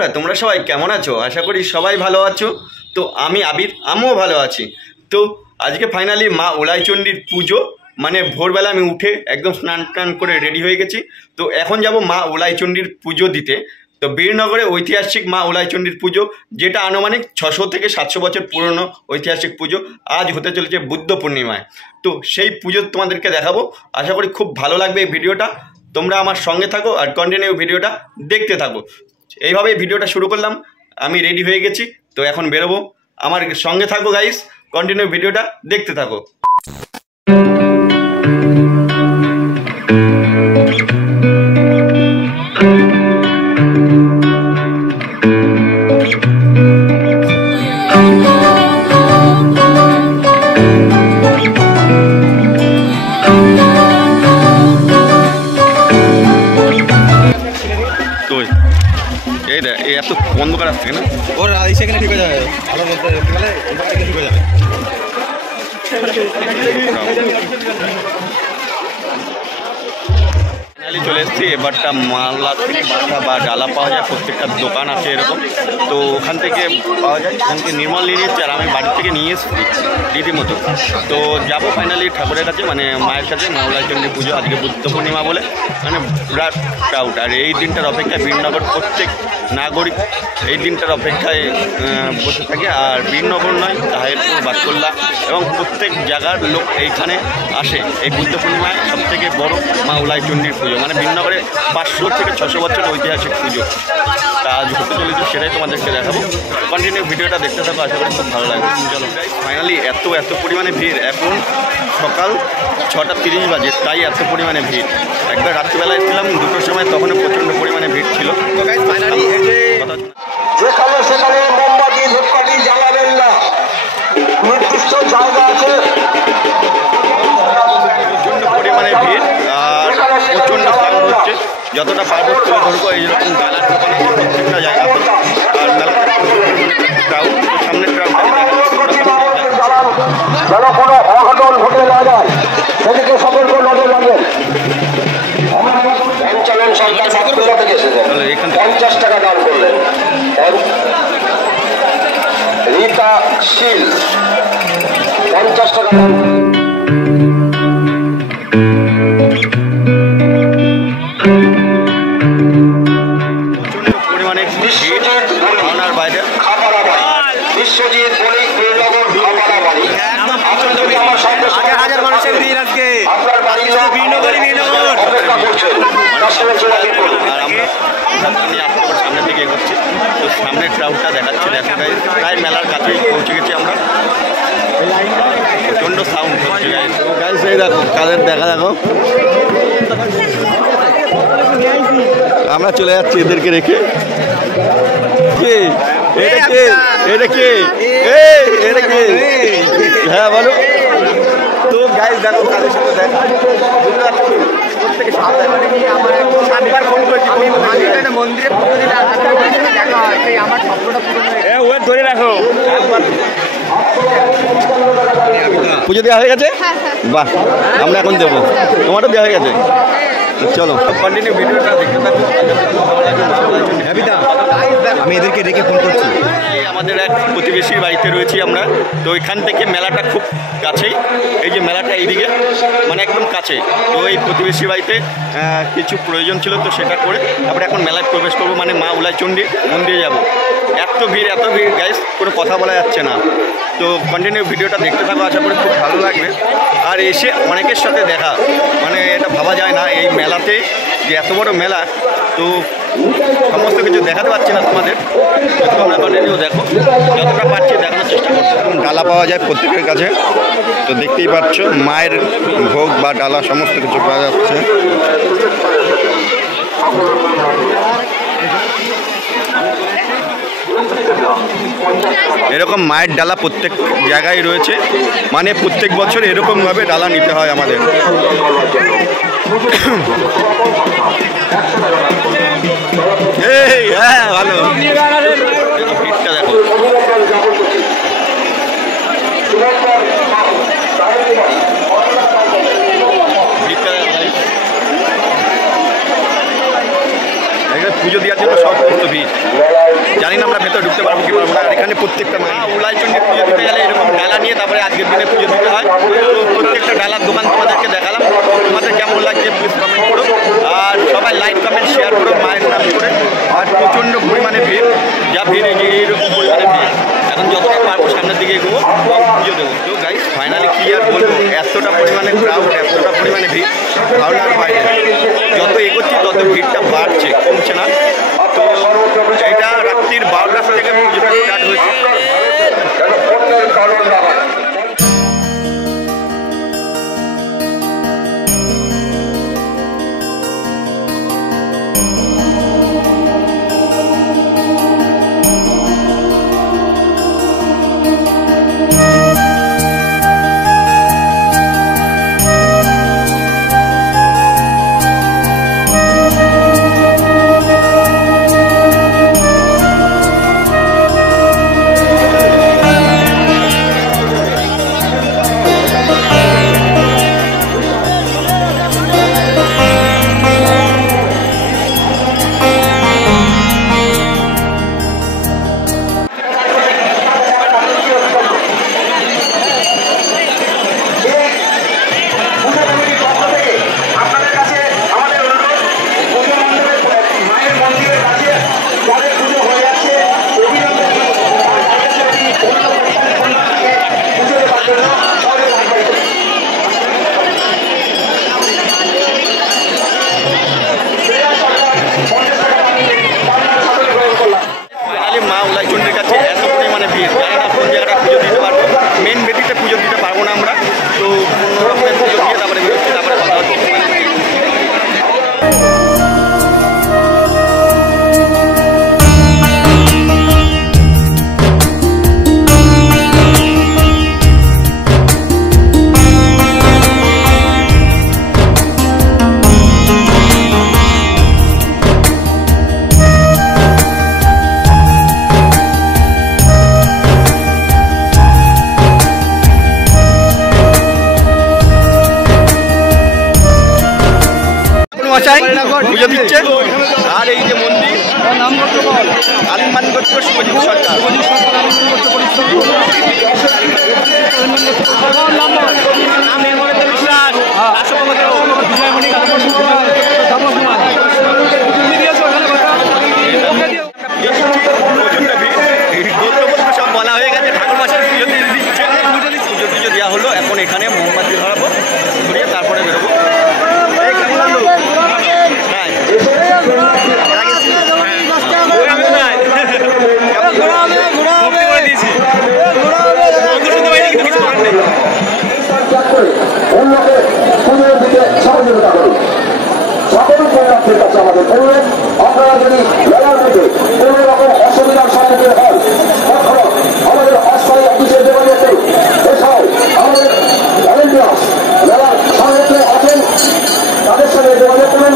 বন্ধুরা তোমরা সবাই কেমন আছো? আশা করি সবাই ভালো আছো। তো আমি আবির, আমিও ভালো আছি। তো আজকে ফাইনালি মা উলাইচণ্ডীর পুজো, মানে ভোরবেলা আমি উঠে একদম স্নান টান করে রেডি হয়ে গেছি। তো এখন যাব মা উলাইচণ্ডীর পুজো দিতে। তো বীরনগরে ঐতিহাসিক মা উলাইচণ্ডীর পুজো, যেটা আনুমানিক 600 থেকে 700 বছর পুরনো ঐতিহাসিক পুজো, আজ হতে চলেছে বুদ্ধ পূর্ণিমায়। তো সেই পুজো তোমাদেরকে দেখাবো। আশা করি খুব ভালো লাগবে এই ভিডিওটা। তোমরা আমার সঙ্গে থাকো আর কন্টিনিউ ভিডিওটা দেখতে থাকো। এইভাবে ভিডিওটা শুরু করলাম। আমি রেডি হয়ে গেছি, তো এখন বেরোবো। আমার সঙ্গে থাকো গাইস, কন্টিনিউ ভিডিওটা দেখতে থাকো। এত অন্ধকার আসছে না, ওর সেখানে ঠিক হয়ে যাবে, আলোর মধ্যে ঠিক হয়ে যাবে। চলে এসেছি। এবারটা মালা থেকে বাসা বা ডালা পাওয়া যায়, প্রত্যেকটা দোকান আছে এরকম। তো ওখান থেকে পাওয়া যায়, ওখান থেকে নির্মল নিয়ে এসেছি আর আমি বাড়ি থেকে নিয়ে এসেছি রীতিমতো। তো যাবো ফাইনালি ঠাকুরের কাছে, মানে মায়ের কাছে। মা উলাইচণ্ডী পুজো আজকে বুদ্ধ পূর্ণিমা বলে মানে বিরাট ক্রাউড। আর এই দিনটার অপেক্ষায় বীরনগর প্রত্যেক নাগরিক এই দিনটার অপেক্ষায় বসে থাকে। আর বীরনগর নয়, তাহিরপুর, বাতকুল্লা এবং প্রত্যেক জায়গার লোক এইখানে আসে এই বুদ্ধ পূর্ণিমায়। সবথেকে বড় মা উলাইচণ্ডীর পুজো, মানে বীরনগরে 500 থেকে 600 বছর ঐতিহাসিক পুজো। তা আজ হতে চলেছে, সেটাই তোমাদেরকে দেখাবো। কন্টিনিউ ভিডিওটা দেখতে থাকো, আশা করি খুব ভালো লাগবে। চলো ফাইনালি এত পরিমাণে ভিড়। এখন সকাল 6:30 বাজে, তাই এত পরিমাণে ভিড়। একবার রাত্রিবেলা এসেছিলাম 2টোর সময়, তখনও প্রচণ্ড পরিমাণে ভিড় ছিল। ফাইনালি যেখানে সেখানে মোমবাতি ধূপকাঠি জ্বালাবেন না, নির্দিষ্ট জায়গা আছে। প্রচণ্ড পরিমাণে ভিড় আর প্রচণ্ড সাউন্ড হচ্ছে। যতটা পারবো তুলে ধরবো। এইরকম গালার দোকান আছে প্রত্যেকটা জায়গাতে। আর মেলাতে ক্রাউড, সামনের ক্রাউডটাকে যেন কোনো অঘটন ঘটে না যায়, সেদিকে সতর্ক নজর রাখবেন। পঞ্চানন সরকার সাতক্ষীরা থেকে এসেছেন, 50 টাকা দান করলেন। রীতা শীল 50 টাকা দান। বিশ্বজিৎ বণিক, বীরনগর খাপাড়াবাড়ি। আপনার যদি আমার সঙ্গে হাজার মানুষের ভিড় আজকে আপনার বাড়ি বীরনগরই বীরনগর অপেক্ষা করছেন। আর আমরা সামনের দিকে এগোচ্ছি। তো সামনের ক্রাউডটা দেখাচ্ছে, দেখা যায় প্রায় মেলার কাছেই পৌঁছে গেছি আমরা। প্রচণ্ড সাউন্ড হচ্ছে গাইস। গাইস এই দেখো কাদের দেখা, দেখো আমরা চলে যাচ্ছি এদেরকে রেখে। কে এটা? কে এটা? কে এটা? কে? হ্যাঁ বলো। তো গাইস দেখো কাদের সাথে দেখা, প্রত্যেকে সামনে আমার ফোন করেছি মন্দিরে দেখা হয়, সেই আমার স্বপ্নটা পূরণ হয়ে ওয়েট ধরে রাখো। পুজো দেওয়া হয়ে গেছে? বাহ, আমরা এখন দেবো। তোমারও দেওয়া হয়ে গেছে? চলো কন্টিনিউ ভিডিওটা দেখতে থাকো। আমি এদেরকে ডেকে ফোন করছি। আমাদের এক প্রতিবেশীর বাড়িতে রয়েছি আমরা। তো এখান থেকে মেলাটা খুব কাছেই, এই যে মেলাটা এইদিকে মানে একদম কাছে। তো এই প্রতিবেশীর বাড়িতে কিছু প্রয়োজন ছিল, তো সেটা করে তারপরে এখন মেলায় প্রবেশ করবো, মানে মা উলাইচণ্ডীর মন্দিরে যাব। এত ভিড় গাইস, কোনো কথা বলা যাচ্ছে না। তো কন্টিনিউ ভিডিওটা দেখতে থাকো, আশা করি খুব ভালো লাগবে। আর এসে অনেকের সাথে দেখা, মানে এটা ভাবা যায় না এই মেলাতে যে এত বড় মেলা। তো সমস্ত কিছু দেখাতে পারছি না তোমাদের, তোমরা কন্টিনিউ দেখো, যতটা পারছি দেখানোর চেষ্টা করছি। ডালা পাওয়া যায় প্রত্যেকের কাছে, তো দেখতেই পাচ্ছ মায়ের ভোগ বা ডালা সমস্ত কিছু পাওয়া যাচ্ছে। এরকম মায়ের ডালা প্রত্যেক জায়গায় রয়েছে, মানে প্রত্যেক বছর এরকমভাবে ডালা নিতে হয় আমাদের। হ্যাঁ ভালো, ভিড়টা দেখো। পুজো দেওয়ার জন্য সব ভিড়। প্রত্যেকটা উলাইচণ্ডী পুজো দিতে গেলে এরকম ডালা নিয়ে তারপরে আজকের দিনে পুজো দিতে হয়। তো প্রত্যেকটা ডালার দোকান তোমাদেরকে দেখালাম, তোমাদের কেমন লাগছে প্লিজ কমেন্ট করো, আর সবাই লাইক কমেন্ট শেয়ার করো মায়ের নাম করে। আর প্রচণ্ড পরিমাণে ভিড়, যা ভিড় এইরকম পরিমাণে ভিড়। এখন যতটা পারবো সামনের দিকে এগোবো পুজো দেবো। তো গাইস ফাইনালি কি আর বলবো, এতটা পরিমাণে ক্রাউড, এতটা পরিমাণে ভিড়, ধারণার বাইরে। যত এগোচ্ছি তত ভিড়টা বাড়ছে, কমছে না। তো এটা রাত্রির 12টা থেকে পুজোটা স্টার্ট হয়েছে। পুজো দিচ্ছে। আর এই যে মন্দির আলিমান গোত্র শুভজিৎ সরকার। সব বলা হয়ে গেছে, ঠাকুর মাসের পুজো দিচ্ছে, পুজো টুজো দেওয়া হলো। এখন এখানে মোমবাতি ধরাবো, ঘুরিয়ে তারপরে বেরোবো। আমাদের অনুরোধ, আপনারা যদি মেলার মধ্যে কোন রকম অসুবিধার সম্মুখীন হন, আমাদের অস্থায়ী অফিসে যোগাযোগ করুন। এছাড়াও আমাদের ভলেন্টিয়ার্স মেলার সংগঠনে আছেন, তাদের সঙ্গে যোগাযোগ করুন।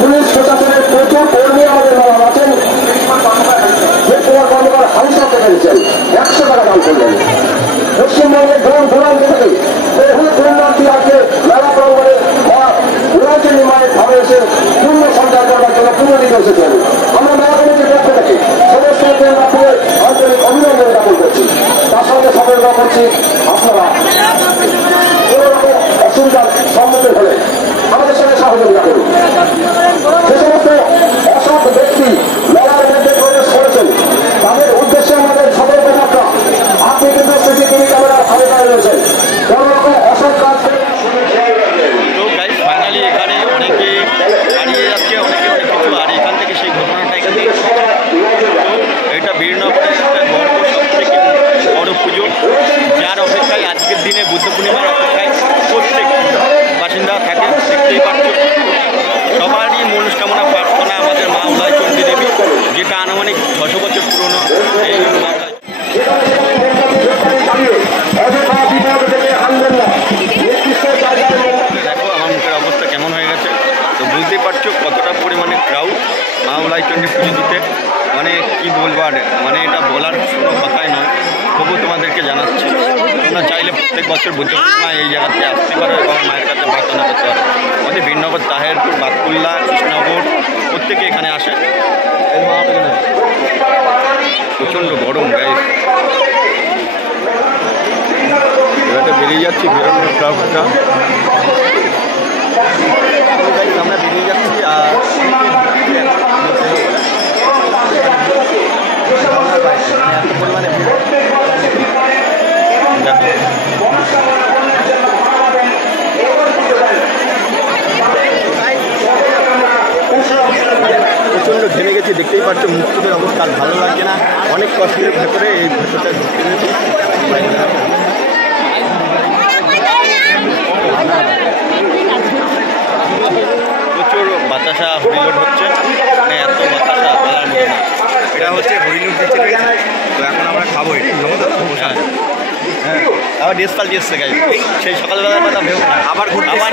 পুলিশ প্রশাসনের প্রচুর কর্মী আমাদের মেলা আছেন। যে কুমার কর্মকার হাউসার থেকে দিচ্ছেন 100 টাকা দান করলেন। পশ্চিমবঙ্গের দূর দূরান্ত থেকে বহু পুণ্যার্থী আজকে মেলা প্রাঙ্গণে উলাইচণ্ডী মায়ের ধামে এসে পুণ্য সঞ্চয় করবার জন্য পুণ্য দিতে এসেছেন। আমরা মেলা কমিটির পক্ষ থেকে সমস্ত কেন্দ্রপুরের আন্তরিক অভিনন্দন জ্ঞাপন করছি। তার সঙ্গে সতর্ক করছি, আপনারা কোন রকম অসুবিধার সম্মুখীন হলে আমাদের সঙ্গে সহযোগিতা করুন। যে সমস্ত অসৎ ব্যক্তি মেলার মধ্যে প্রবেশ করেছেন তাদের উদ্দেশ্যে আমাদের সতর্কবার্তা, আপনি কিন্তু সিসিটিভি ক্যামেরার আওতায় রয়েছেন, কোন রকম অসৎ কাজ ফাইনালি এখানে অনেকে হারিয়ে যাচ্ছে, অনেকে অনেক কিছু। আর এখান থেকে সেই ঘটনাটা এখান থেকে এটা বীরনগরের একটা গর্ব, সব থেকে বড় পুজো, যার অপেক্ষায় আজকের দিনে বুদ্ধ পূর্ণিমার অপেক্ষায় প্রত্যেক বাসিন্দা থাকে। দেখতেই পাচ্ছ সবারই মনস্কামনা প্রার্থনা আমাদের মা উলাইচণ্ডী দেবী, যেটা আনুমানিক 600 বছর পুরনো। এই দেখো আমার মুখের অবস্থা কেমন হয়ে গেছে, তো বুঝতেই পারছো কতটা পরিমাণে ক্রাউড মা উলাইচণ্ডী পুজো দিতে। মানে কি বলবো, আর মানে এটা বলার কোনো কথাই নয়, তবু তোমাদেরকে জানাচ্ছি তোমরা চাইলে প্রত্যেক বছর বুদ্ধ পূর্ণিমা এই জায়গাতে আসতে পারো এবং মায়ের কাছে প্রার্থনা করতে পারো। আমাদের বীরনগর, তাহেরপুর, বাতকুল্লা, কৃষ্ণনগর প্রত্যেকে এখানে আসে। প্রচণ্ড গরম গাইস। এবারে বেরিয়ে যাচ্ছি বেরোনোর ট্রাফটা, আমরা বেরিয়ে যাচ্ছি। আর এত পরিমাণে প্রচণ্ড ঘেমে গেছি, দেখতেই পাচ্ছ মুখ চোখের অবস্থা আর ভালো লাগছে না। অনেক কষ্টের ভেতরে এই ভেতরটা ঢুকে গেছি। প্রচুর বাতাসা হরিলোড হচ্ছে, মানে এত বাতাসা বলার মতো না। এটা হচ্ছে হরিলুট দিচ্ছে, ঠিক আছে? তো এখন আমরা খাবো, এটা খাবো তো হ্যাঁ, আবার ড্রেস পাল্টি এসছে গাই, সেই সকালবেলার কথা ভেবো না। আবার ঘুরতে আবার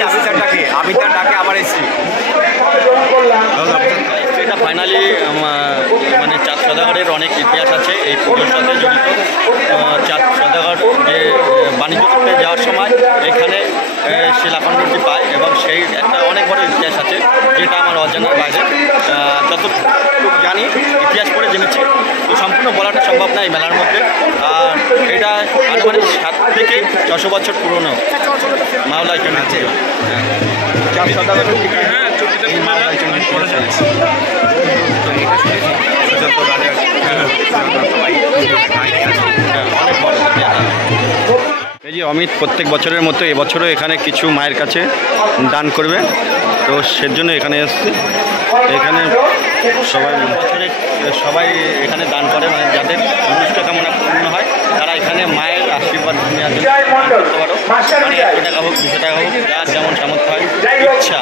আবিতার ডাকে আবার এসছি। এটা ফাইনালি মানে চাঁদ সদাগরের অনেক ইতিহাস আছে এই পুজোর সাথে জড়িত। চাঁদ সদাগর যে বাণিজ্য করতে যাওয়ার সময় এখানে শিলাখণ্ডটি পায় এবং সেই একটা অনেক বড় ইতিহাস আছে, যেটা আমার অজানার বাইরে। যতটুকু জানি, ইতিহাস পড়ে জেনেছি, তো সম্পূর্ণ বলাটা সম্ভব না এই মেলার মধ্যে। আর এটা আনুমানিক 7 থেকে 600 বছর পুরনো মাওলাই চণ্ডী আছে। চাঁদ সদাগর এই যে অমিত প্রত্যেক বছরের মতো এবছরও এখানে কিছু মায়ের কাছে দান করবে, তো সেজন্য এখানে এসছি। এখানে সবাই এখানে দান করে, মানে যাদের মনস্কামনা পূর্ণ হয় তারা এখানে মায়ের আশীর্বাদ নেওয়ার জন্য করতে পারো। মানে 100 টাকা হোক 200 টাকা হোক, যার যেমন সামর্থ্য হয় ইচ্ছা,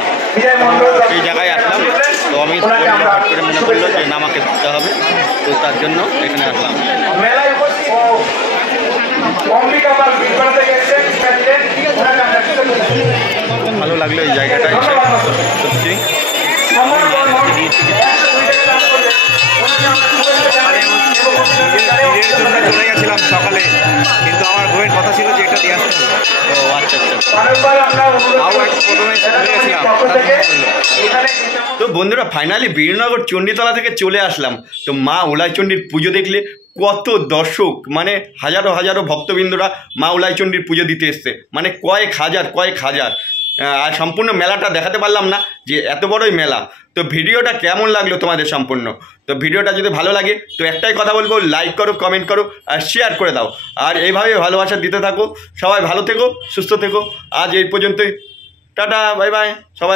সেই জায়গায় আসলাম। তো অমিত হঠাৎ করে মনে করলো যে না, আমাকে দিতে হবে, তো তার জন্য এখানে আসলাম। ভালো লাগলো এই জায়গাটা এসে, সত্যি। চলে গেছিলাম সকালে, কিন্তু আমার বউয়ের কথা ছিল যে এটা দিয়ে আসতে হবে। ও আচ্ছা আচ্ছা। তো বন্ধুরা ফাইনালি বীরনগর চণ্ডীতলা থেকে চলে আসলাম। তো মা উলাইচণ্ডীর পুজো দেখলে কত দর্শক, মানে হাজারো হাজারো ভক্তবৃন্দরা মা উলাইচণ্ডীর পুজো দিতে এসছে, মানে কয়েক হাজার। আর সম্পূর্ণ মেলাটা দেখাতে পারলাম না, যে এত বড়ই মেলা। তো ভিডিওটা কেমন লাগলো তোমাদের সম্পূর্ণ? তো ভিডিওটা যদি ভালো লাগে তো একটাই কথা বলবো, লাইক করো, কমেন্ট করো আর শেয়ার করে দাও। আর এইভাবে ভালোবাসা দিতে থাকো। সবাই ভালো থেকো, সুস্থ থেকো। আজ এই পর্যন্তই, টাটা, বাই বাই সবাই।